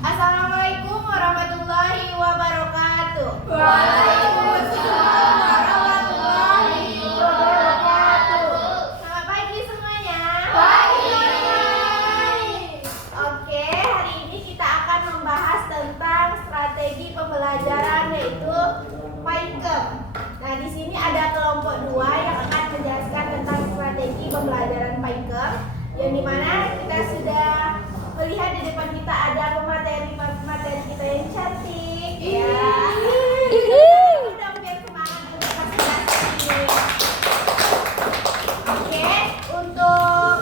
Assalamualaikum warahmatullahi wabarakatuh. Waalaikumsalam warahmatullahi wabarakatuh. Selamat pagi semuanya. Pagi. Oke, hari ini kita akan membahas tentang strategi pembelajaran yaitu PAIKEM. Nah, di sini ada kelompok 2 yang akan menjelaskan tentang strategi pembelajaran PAIKEM, yang dimana kita sudah melihat di depan kita ada pemateri kita yang cantik. Ya. Udah biar semangat untuk presentasi. Oke, untuk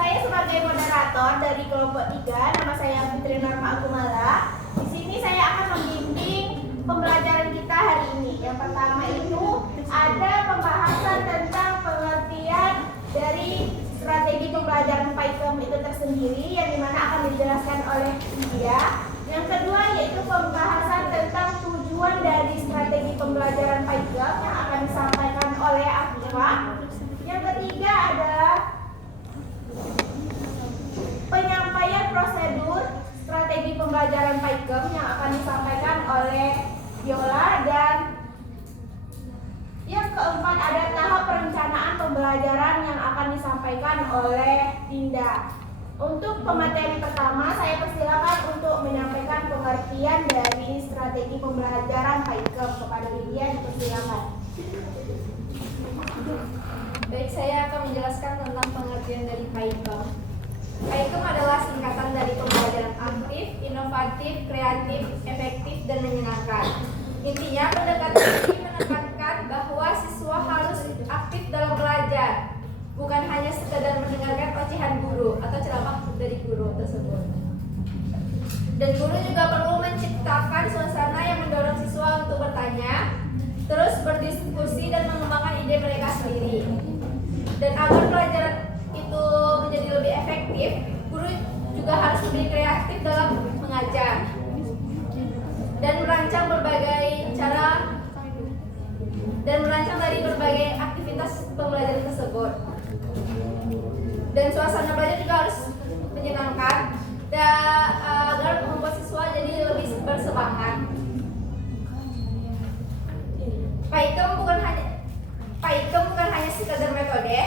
saya sebagai moderator dari kelompok 3, nama saya Fitri Norma Akumala. Di sini saya akan membimbing pembelajaran kita hari ini. Yang pertama itu ada pembahasan tentang pengertian dari strategi pembelajaran PAIKEM itu tersendiri, yang dimana akan dijelaskan oleh dia. Yang kedua yaitu pembahasan tentang tujuan dari strategi pembelajaran PAIKEM yang akan disampaikan oleh Afifah. Yang ketiga adalah penyampaian prosedur strategi pembelajaran PAIKEM yang akan disampaikan oleh Viola. Dan yang keempat ada tahap perencanaan pembelajaran yang akan disampaikan oleh Dinda. Untuk pemateri pertama, saya persilakan untuk menyampaikan pengertian dari strategi pembelajaran PAIKEM. Kepada Lydia dipersilakan. Baik, saya akan menjelaskan tentang pengertian dari PAIKEM. PAIKEM adalah singkatan dari pembelajaran aktif, inovatif, kreatif, efektif, dan menyenangkan. Intinya, pendekatan ini menekankan bahwa siswa harus aktif dalam belajar, bukan hanya sekedar mendengarkan ocehan guru atau ceramah dari guru tersebut. Dan guru juga perlu menciptakan suasana yang mendorong siswa untuk bertanya, terus berdiskusi dan mengembangkan ide mereka sendiri. Dan agar pelajaran itu menjadi lebih efektif, guru juga harus lebih kreatif dalam mengajar dan merancang dari berbagai aktivitas pembelajaran tersebut. Dan suasana belajar juga harus menyenangkan dan agar membuat siswa jadi lebih bersemangat. PAIKEM bukan hanya sekadar metode,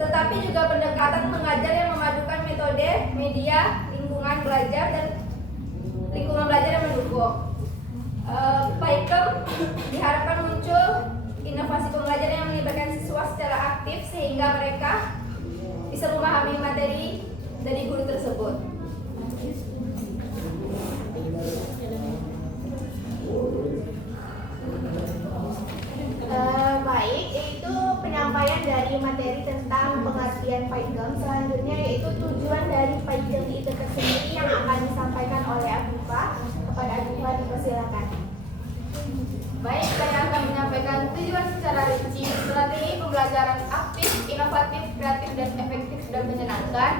tetapi juga pendekatan mengajar yang memadukan metode, media, lingkungan belajar yang mendukung. PAIKEM diharapkan muncul inovasi pembelajaran yang melibatkan siswa secara aktif sehingga mereka bisa memahami materi dari guru tersebut. Baik, itu penyampaian dari materi tentang pengertian PAIKEM. Selanjutnya yaitu tujuan dari PAIKEM itu tersendiri yang akan disampaikan oleh Afifah. Kepada Afifah dipersilakan. Baik, saya akan menyampaikan tujuan secara rinci strategi pembelajaran aktif, inovatif, kreatif, dan efektif dan menyenangkan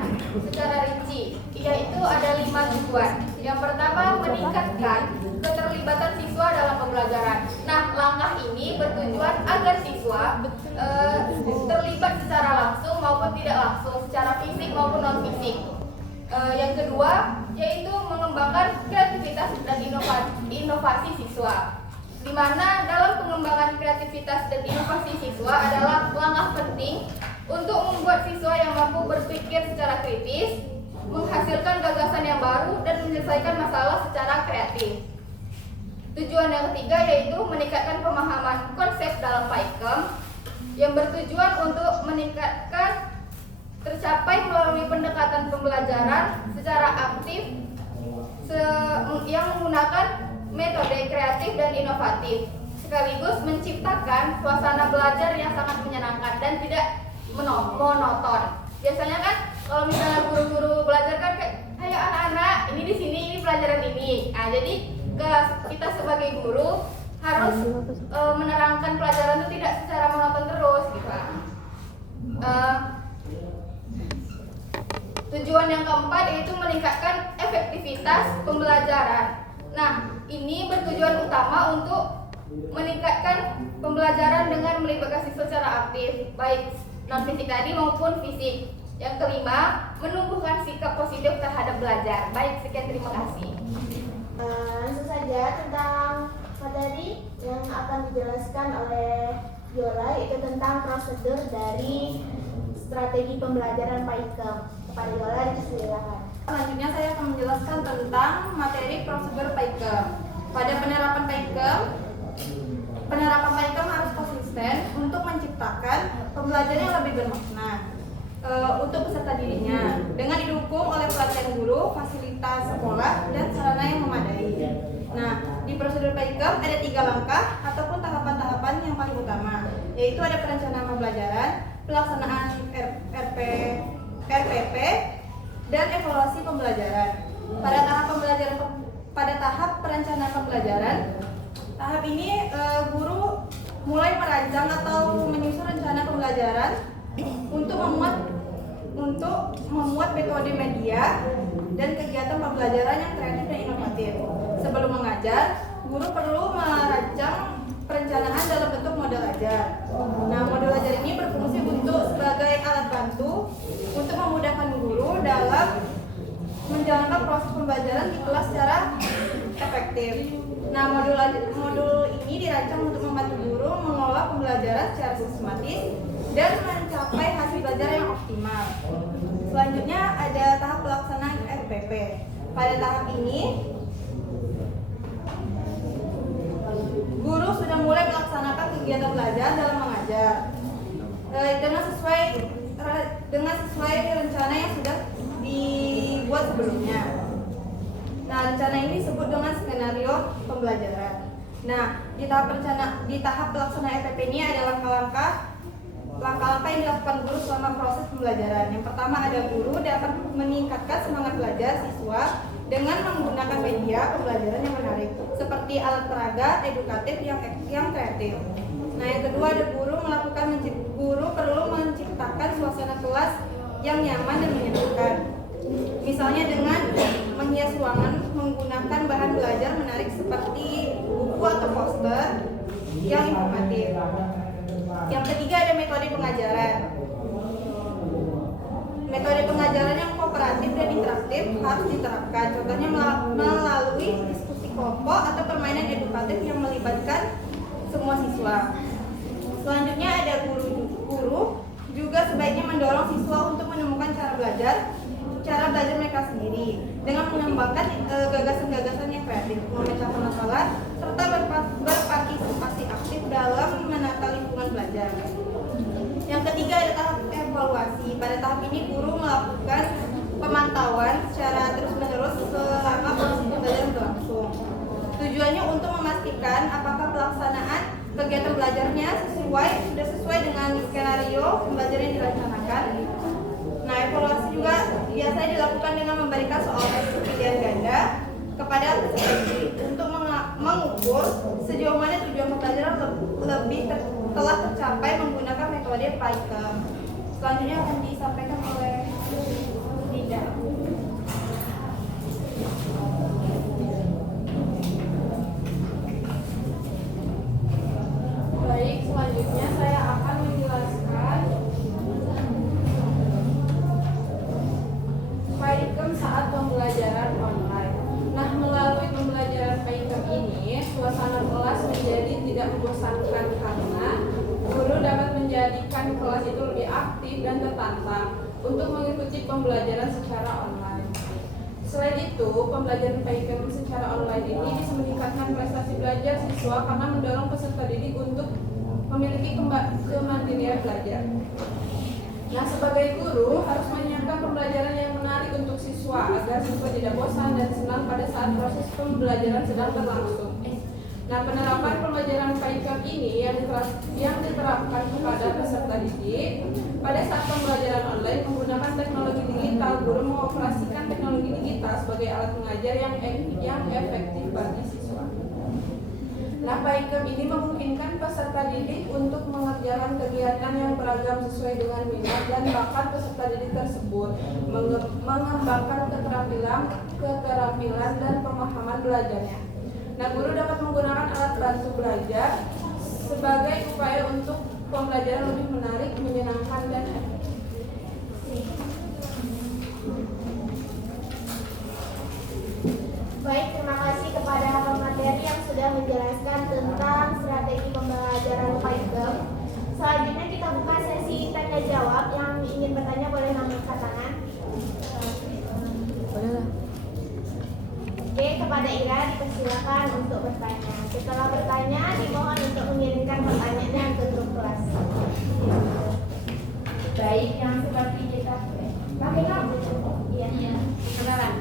secara rinci, yaitu ada 5 tujuan. Yang pertama, meningkatkan keterlibatan siswa dalam pembelajaran. Nah, langkah ini bertujuan agar siswa terlibat secara langsung maupun tidak langsung, secara fisik maupun non fisik. Yang kedua, yaitu mengembangkan kreativitas dan inovasi siswa, di mana dalam pengembangan kreativitas dan inovasi siswa adalah langkah penting untuk membuat siswa yang mampu berpikir secara kritis, menghasilkan gagasan yang baru, dan menyelesaikan masalah secara kreatif. Tujuan yang ketiga yaitu meningkatkan pemahaman konsep dalam PAIKEM yang bertujuan untuk meningkatkan tercapai melalui pendekatan pembelajaran secara aktif yang menggunakan metode kreatif dan inovatif, sekaligus menciptakan suasana belajar yang sangat menyenangkan dan tidak monoton. Biasanya kan kalau misalnya guru-guru belajar kan kayak, ayo anak-anak, ini di sini, ini pelajaran ini. Nah, jadi kita sebagai guru harus menerangkan pelajaran itu tidak secara monoton terus, gitu. Tujuan yang keempat yaitu meningkatkan efektivitas pembelajaran. Nah, ini bertujuan utama untuk meningkatkan pembelajaran dengan melibatkan siswa secara aktif, baik non fisik tadi maupun fisik. Yang kelima, menumbuhkan sikap positif terhadap belajar. Baik, sekian, terima kasih. Langsung saja tentang materi yang akan dijelaskan oleh Yola, yaitu tentang prosedur dari strategi pembelajaran PAIKEM. Kepada Yola dipersilakan. Selanjutnya saya akan menjelaskan tentang materi prosedur PAIKEM. Pada penerapan PAIKEM harus konsisten untuk menciptakan pembelajaran yang lebih bermakna untuk peserta didiknya dengan didukung oleh pelatihan guru, fasilitas sekolah, dan sarana yang memadai. Nah, di prosedur PAIKEM ada 3 langkah ataupun tahapan-tahapan yang paling utama, yaitu ada perencanaan pembelajaran, pelaksanaan RPP, dan evaluasi pembelajaran. Pada tahap perencanaan pembelajaran, tahap ini guru mulai merancang atau menyusun rencana pembelajaran untuk memuat metode media dan kegiatan pembelajaran yang kreatif dan inovatif. Sebelum mengajar, guru perlu merancang perencanaan dalam bentuk model ajar. Nah, model ajar ini berfungsi sebagai alat bantu untuk memudahkan guru dalam menjalankan proses pembelajaran di kelas secara efektif. Nah, modul ini dirancang untuk membantu guru mengelola pembelajaran secara sistematis dan mencapai hasil belajar yang optimal. Selanjutnya ada tahap pelaksanaan RPP. Pada tahap ini, guru sudah mulai melaksanakan kegiatan belajar dalam mengajar dengan sesuai rencana yang sudah dibuat sebelumnya. Nah, rencana ini disebut dengan skenario pembelajaran. Nah, di tahap pelaksanaan RPP ini ada langkah-langkah yang dilakukan guru selama proses pembelajaran. Yang pertama ada guru dapat meningkatkan semangat belajar siswa dengan menggunakan media pembelajaran yang menarik, seperti alat peraga edukatif yang kreatif. Nah, yang kedua ada guru perlu menciptakan suasana kelas yang nyaman dan menyenangkan. Misalnya dengan menghias ruangan menggunakan bahan belajar menarik seperti buku atau poster yang informatif. Yang ketiga ada metode pengajaran. Metode pengajaran yang kooperatif dan interaktif harus diterapkan. Contohnya melalui diskusi kelompok atau permainan edukatif yang melibatkan semua siswa. Selanjutnya ada guru juga sebaiknya mendorong siswa untuk menemukan cara belajar mereka sendiri dengan mengembangkan gagasan-gagasan yang kreatif, memecahkan masalah, serta berpartisipasi aktif dalam menata lingkungan belajar. Yang ketiga ada tahap evaluasi. Pada tahap ini guru melakukan pemantauan secara terus-menerus selama proses pembelajaran berlangsung. Tujuannya untuk memastikan apakah pelaksanaan kegiatan belajarnya sudah sesuai dengan skenario pembelajaran yang direncanakan. Nah, evaluasi juga biasanya dilakukan dengan memberikan soal tes pilihan ganda kepada peserta didik untuk mengukur sejauh mana tujuan pembelajaran telah tercapai menggunakan metode PAIKEM. Selanjutnya akan disampaikan oleh Dinda. Baik, selanjutnya saya akan menjelaskan PAIKEM saat pembelajaran online. Nah, melalui pembelajaran PAIKEM ini, suasana kelas menjadi tidak membosankan karena guru dapat menjadikan kelas itu lebih aktif dan tertantang untuk mengikuti pembelajaran secara online. Selain itu, pembelajaran PAIKEM secara online ini bisa meningkatkan prestasi belajar siswa karena mendorong peserta didik untuk memiliki kemandirian belajar. Nah, sebagai guru harus menyiapkan pembelajaran yang menarik untuk siswa agar siswa tidak bosan dan senang pada saat proses pembelajaran sedang berlangsung. Nah, penerapan pembelajaran PAIKEM ini yang diterapkan kepada peserta didik pada saat pembelajaran online menggunakan teknologi digital. Guru mengoperasikan teknologi digital sebagai alat mengajar yang efektif bagi siswa. Nah, PAIKEM ini memungkinkan peserta didik untuk mengerjakan kegiatan yang beragam sesuai dengan minat dan bakat peserta didik tersebut, mengembangkan keterampilan dan pemahaman belajarnya. Nah, guru dapat menggunakan alat bantu belajar sebagai upaya untuk pembelajaran lebih menarik, menyenangkan, dan efektif. sudah menjelaskan tentang strategi pembelajaran Python. Selanjutnya kita buka sesi tanya jawab. Yang ingin bertanya boleh mengangkat tangan. Oke, kepada Ira dipersilakan untuk bertanya. Setelah bertanya, dimohon untuk mengirimkan pertanyaannya ke grup kelas. Baik, yang seperti kita pakai kamu. Iya. Kenalan.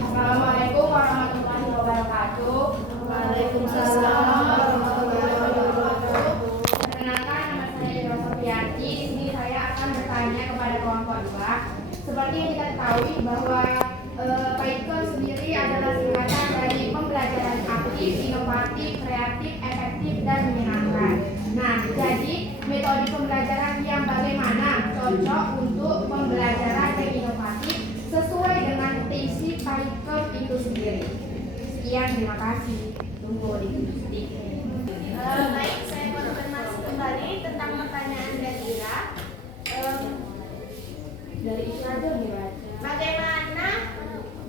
Assalamualaikum warahmatullahi wabarakatuh. Waalaikumsalam warahmatullahi wabarakatuh. Perkenalkan, nama saya Dewa Sofiati. Di sini saya akan bertanya kepada kelompok 2. Seperti yang kita ketahui bahwa Python sendiri adalah singkatan dari pembelajaran aktif, inovatif, kreatif, efektif, dan menyenangkan. Nah, jadi metode pembelajaran yang bagaimana cocok untuk pembelajaran yang inovatif sesuai dengan prinsip Python itu sendiri. Sekian, terima kasih. Tunggu di Baik, saya konfirmasi kembali tentang pertanyaan dari Ira. dari itu aja nih, Pak. Bagaimana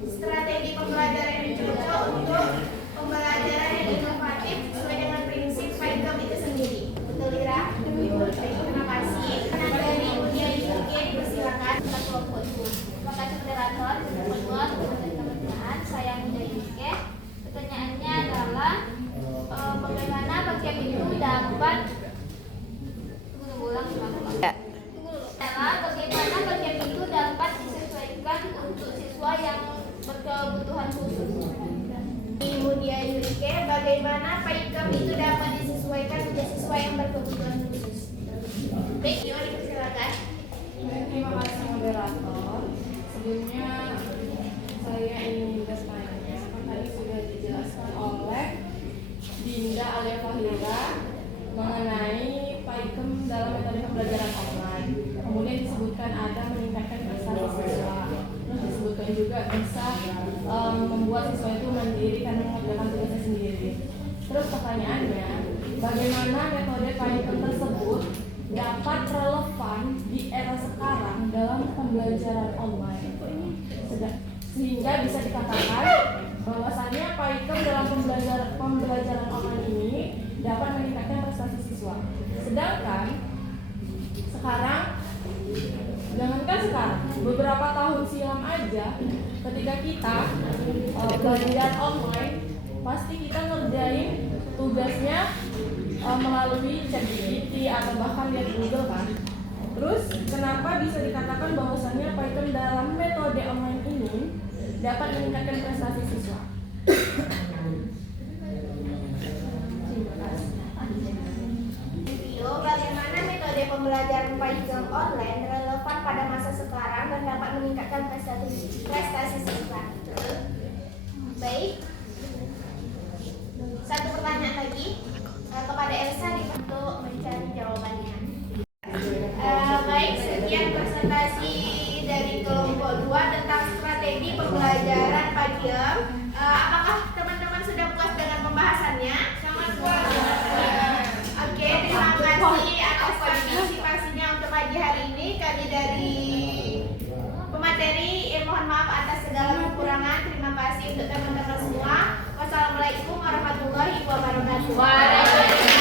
strategi pembelajaran yang cocok untuk pembelajaran yang inovatif sesuai dengan prinsip Python itu sendiri? Betul, Ira? Baik, terima kasih. Karena dari Unia IUG dipersilakan ke kelompok 2. Terima kasih moderator. Teman-teman, pertanyaan saya Muda Yuke. Pertanyaannya adalah bagaimana bagian itu dapat ulang bagaimana bagian itu dapat disesuaikan untuk siswa yang berkebutuhan khusus. Unia IUG, bagaimana Python itu dapat disesuaikan untuk siswa yang berkebutuhan khusus? Baik, Ira dipersilakan. Terima kasih moderator. Sebelumnya saya ingin bertanya, kan tadi sudah dijelaskan oleh Dinda Alia Fahira mengenai Python dalam metode pembelajaran online. Kemudian disebutkan ada meningkatkan prestasi siswa. Terus disebutkan juga bisa membuat siswa itu mandiri karena mengerjakan tugasnya sendiri. Terus pertanyaannya, bagaimana metode Python tersebut dapat relevan di era sekarang dalam pembelajaran online, sehingga bisa dikatakan bahwasannya Python dalam pembelajaran online ini dapat meningkatkan prestasi siswa. Sedangkan sekarang, jangankan sekarang, beberapa tahun silam aja ketika kita belajar online, pasti kita ngerjain tugasnya melalui ChatGPT atau bahkan lihat Google kan. Terus kenapa bisa dikatakan bahwasannya Python dalam metode online ini dapat meningkatkan prestasi siswa? Video bagaimana metode pembelajaran Python online relevan pada masa sekarang dan dapat meningkatkan prestasi siswa. Baik. Satu pertanyaan lagi kepada Elsa untuk mencari jawabannya. Baik, sekian presentasi dari kelompok 2 tentang strategi pembelajaran Python. Apakah teman-teman sudah puas dengan pembahasannya? Sangat puas. Oke, terima kasih atas partisipasinya untuk pagi hari ini. Kami dari pemateri mohon maaf atas segala kekurangan. Terima kasih untuk teman-teman semua. Wassalamualaikum warahmatullahi wabarakatuh.